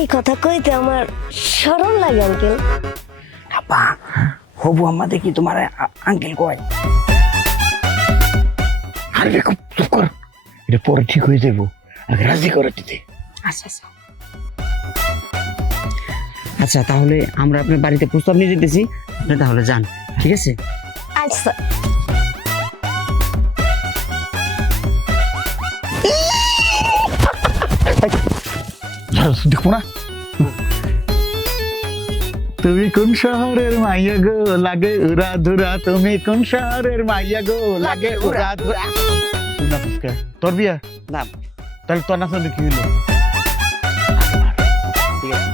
এই কথা কইতে আমার শরম লাগে আঙ্কেল। আপা হবু আম্মা দেখি তোমার আঙ্কেল কয়। আরে চুপ কর, এটা পরে ঠিক হয়ে যাবো, আগে রাজি করে দিতে। আচ্ছা আচ্ছা আচ্ছা, তাহলে আমরা আপনার বাড়িতে প্রস্তাব নিয়ে যেতেছি, আপনি তাহলে যান, ঠিক আছে? আচ্ছা দেখবো না। তুমি কোন শহরের মাইয়া গো, লাগে উড়া ধুরা, তুমি কোন শহরের মাইয়া গো, লাগে উড়া ধুরা। তুই নাচিস কে? তোর বিয়া? না তাহলে তোর নাচ কি হইলো? ঠিক আছে।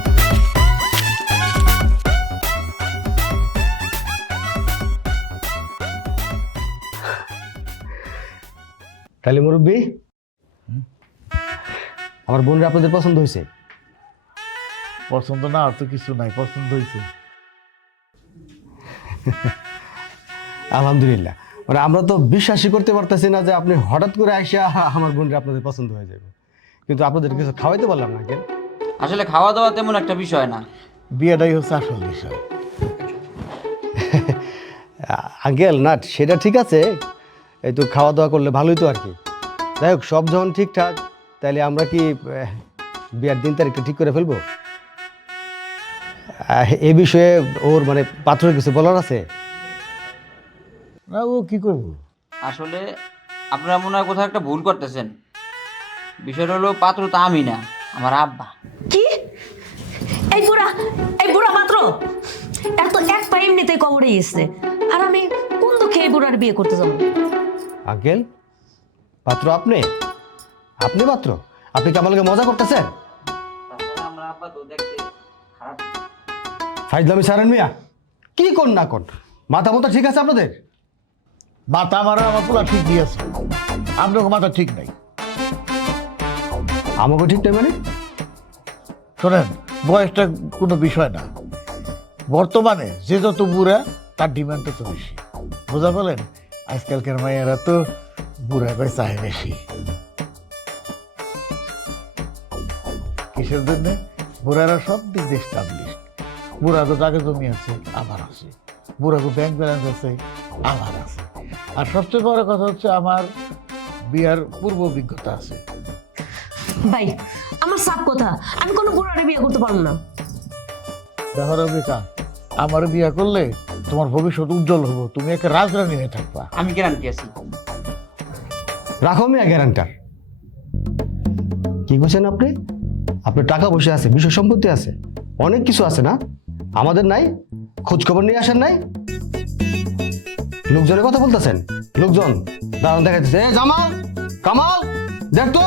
তাহলে মুরব্বী, আমার বোনের আপনাদের পছন্দ হয়েছে? পছন্দ না আর তো কিছু নাই, পছন্দ হয়েছে। আলহামদুলিল্লাহ। মানে আমরা তো বিশ্বাসই করতে পারতেছি না যে আপনি হঠাৎ করে আইসা আমার বোনের আপনাদের পছন্দ হয়ে যাবে, কিন্তু আপনাদের কিছু খাওয়াইতে পারলাম না কেন? আসলে খাওয়া দাওয়া তেমন একটা বিষয় না, বিয়েটাই হচ্ছে আসল বিষয়। আঙ্কেল না সেটা ঠিক আছে, এই তো খাওয়া দাওয়া করলে ভালোই তো আর কি। যাই হোক, সব যখন ঠিকঠাক, তাহলে আমরা কি বিয়ার দিন তারিখটা ঠিক করে ফেলবো? এ বিষয়ে ওর মানে পাত্রের কিছু বলার আছে? না ও কি করবো? আসলে আপনারা মনে হয় কোথাও একটা ভুল করতেছেন। বিষয়টা হলো পাত্র তো আমি না, আমার আব্বা। কি এই বুড়া মাত্র এত এক পা এমনিতেই কবরে গেছে, আর আমি কোন দুঃখে এই বুড়ার বিয়ে করতে যাবো? আঙ্কেল, পাত্র আপনি? আপনি পাত্র? আপনি কি আমাকে মজা করতেছেন? তাছাড়া আমার আব্বা তো দেখতে খারাপ। ফাইজলামি সারেন মিয়া, কি কোন না কোন, মাথা মতো ঠিক আছে আপনাদের? মাথা মারা আমার পুরা ঠিকই আছে, আপনার মাথা ঠিক নাই। আমাকে ঠিক নেই মানে? শোনেন, বয়সটা কোনো বিষয় না, বর্তমানে যে যত বুড়া তার ডিমান্ড তত বেশি, বোঝা বলেন? আজকালকার মায়েরা তো বুড়া কয় চায় বেশি। কিসের জন্য? বুড়ারা সব দিক দিয়ে এস্টাবলিশ। বুড়া তো জায়গা জমি আছে, আমার আছে। বুড়া তো ব্যাংক ব্যালেন্স আছে, আমার আছে। আর সবচেয়ে বড় কথা হচ্ছে আমার বিয়ার পূর্ব অভিজ্ঞতা আছে। ভাই আমার সাপ কথা, আমি কোনো বুড়ারে বিয়ে করতে পারবো না। দেখো রবিকা, আমার বিয়া করলে তোমার ভবিষ্যৎ উজ্জ্বল হবো, তুমি একটা রাজরানী হয়ে থাকবা। আমি গ্যারান্টি আছি। রাখো মিয়া গ্যারান্টার। কি বলছেন আপনি? আপনার টাকা পয়সা আছে, বিষয় সম্পত্তি আছে, অনেক কিছু আছে না? আমাদের নাই? খোঁজ খবর নিয়ে আসেন নাই? লোকজনের কথা বলতেছেন? লোকজন দাঁড়ান দেখাইতেছে, জামাল কামাল দেখ তো।